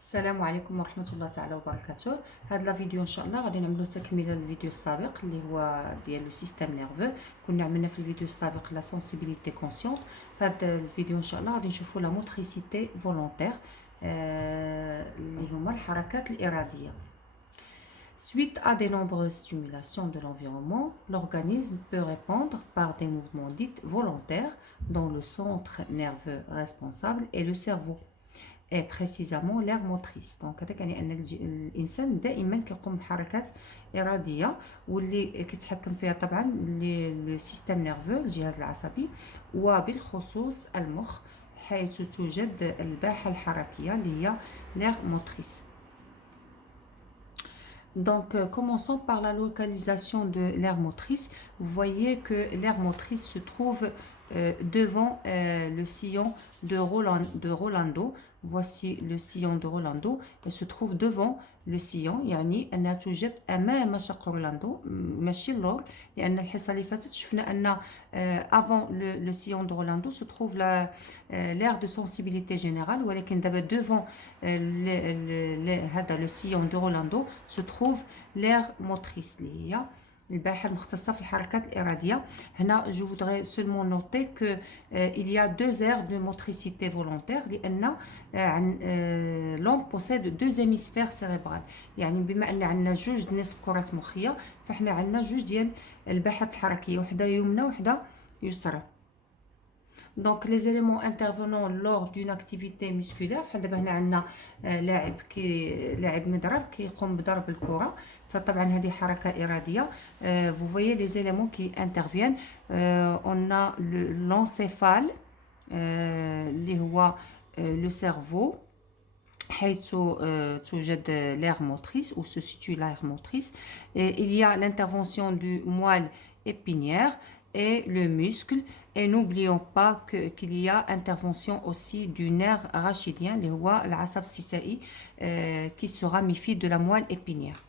السلام عليكم ورحمة الله تعالى وبركاته. هاد لا فيديو ان شاء الله غادي نعملو تكملة للفيديو السابق اللي هو ديال لو سيستيم نيرفو. كنا عملنا في الفيديو السابق لا سونسيبيليتي كونسيونت. في هاد الفيديو ان شاء الله غادي نشوفو لا موتريسيتي فولونتير اللي هما الحركات الإرادية. Suite à de nombreuses stimulations de l'environnement, l'organisme peut répondre par des mouvements dits volontaires dont le centre nerveux responsable est le cerveau. Et précisément l'air motrice. Donc هذا يعني ان الانسان دائما كيقوم بحركات اراديه واللي كيتحكم فيها طبعا لو سيستيم نيرفو الجهاز العصبي وبالخصوص المخ حيث توجد الباحه الحركيه اللي هي l'air motrice. Donc, commençons par la localisation de l'aire motrice. Vous voyez que l'aire motrice se trouve devant le sillon de Rolando. Voici le sillon de Rolando. Elle se trouve devant le sillon. يعني أنها توجد أمام شق رولando ماشي اللور لأن الحصة اللي فاتت شفنا أن avant le sillon de Rolando se trouve l'aire de sensibilité générale ولكن دابا devant هذا le sillon de Rolando se trouve l'aire motrice اللي هي الباحة المختصة في الحركات الإرادية. هنا je voudrais seulement noter que il y a deux aires de motricité volontaire لأن l'homme possède deux hémisphères cérébrales. يعني بما أن عندنا جوج نصف كرات مخية فإحنا عندنا جوج ديال الباحات الحركية وحدة يمنى وحدة يسرى. Donc les éléments intervenant lors d'une activité musculaire بحال دابا هنا عندنا لاعب مضرب كيقوم بضرب الكرة فطبعا هذه حركة إرادية. Vous voyez les éléments qui interviennent. On a l'encéphale اللي هو le cerveau حيث توجد l'aire motrice où se situe l'aire motrice. Il y a l'intervention du moelle épinière et le muscle. Et n'oublions pas qu'il y a intervention aussi du nerf rachidien, اللي هو العصب السيسائي qui se ramifie de la moelle épinière.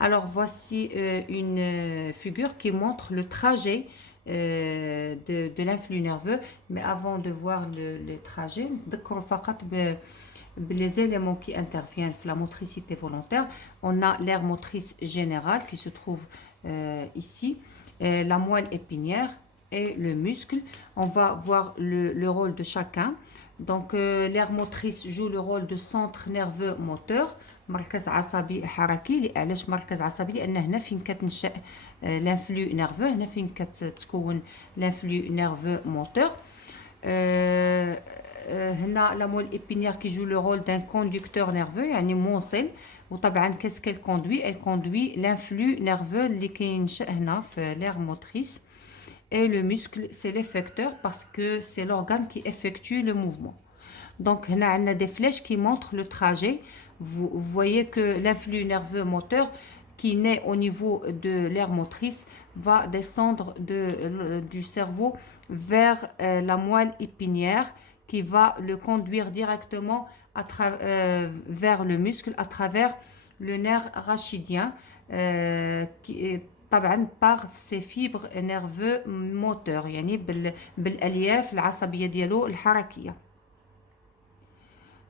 Alors voici une figure qui montre le trajet de l'influx nerveux. Mais avant de voir le trajet, نذكروا فقط les éléments qui interviennent dans la motricité volontaire. On a l'aire motrice générale qui se trouve ici, la moelle épinière et le muscle. On va voir le rôle de chacun. Donc l'aire motrice joue le rôle de centre nerveux moteur. مركز عصبي حركي. علاش مركز عصبي؟ لأن هنا فين كتنشأ l'influx nerveux، هنا فين كتكون l'influx nerveux moteur. هنا la moelle épinière qui joue le rôle d'un conducteur nerveux يعني موصل. وطبعا qu'est-ce qu'elle conduit؟ Elle conduit l'influx nerveux اللي كينشأ هنا في l'aire motrice. Et le muscle c'est l'effecteur parce que c'est l'organe qui effectue le mouvement. Donc هنا عندنا des flèches qui montrent le trajet. Vous voyez que l'influx nerveux moteur qui naît au niveau de l'aire motrice va descendre du cerveau vers la moelle épinière qui va le conduire directement vers le muscle à travers le nerf rachidien طبعا par ses fibres nerveux moteurs يعني بالالياف العصبيه ديالو الحركيه.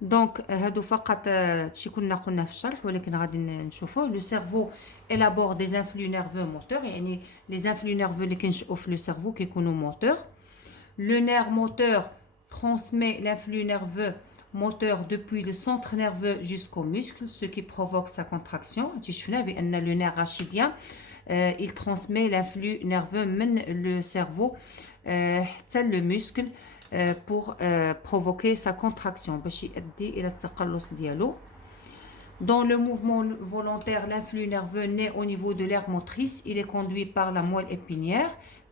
دونك هادو فقط هادشي كنا قلنا في الشرح ولكن غادي نشوفوه. لو سيرفو élabore des influx nerveux moteurs يعني les influx nerveux اللي كينشئوا في لو سيرفو كيكونوا موتور. Le nerf moteur transmet l'influx nerveux moteur depuis le centre nerveux jusqu'au muscle, ce qui provoque sa contraction. شفنا بأن le nerf rachidien il transmet l'influx nerveux من le cerveau حتى le muscle pour provoquer sa contraction باش يؤدي إلى التقلص ديالو. Dans le mouvement volontaire, l'influx nerveux naît au niveau de l'aire motrice. Il est conduit par la moelle épinière,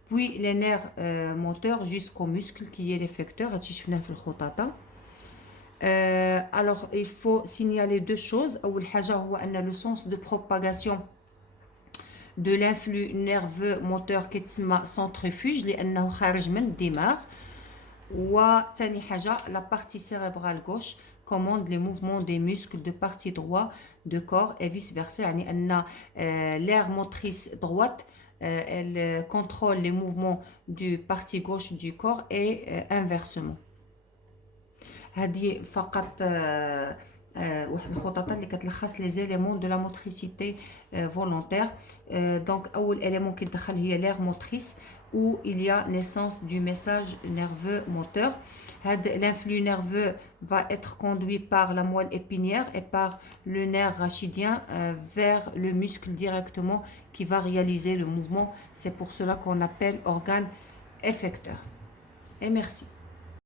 puis les nerfs moteurs jusqu'au muscle qui est l'effecteur. Alors, il faut signaler deux choses. أول حاجة هو أن le sens de propagation de l'influx nerveux moteur كيتسمى centrifuge لأنه خارج من الدماغ. وثاني حاجة la partie cérébrale gauche commande les mouvements des muscles de partie droite de corps et vice versa. يعني أن l'aire motrice droite elle contrôle les mouvements du partie gauche du corps et inversement. هذه فقط واحد الخططه اللي كتلخص لي زيليمون دو لا موتريسيتي فولونتير. دونك اول اليمون كيدخل هي لير موتريس où il y a naissance du message nerveux moteur. L'influx nerveux va être conduit par la moelle épinière et par le nerf rachidien vers le muscle directement qui va réaliser le mouvement. C'est pour cela qu'on l'appelle organe effecteur. Et merci.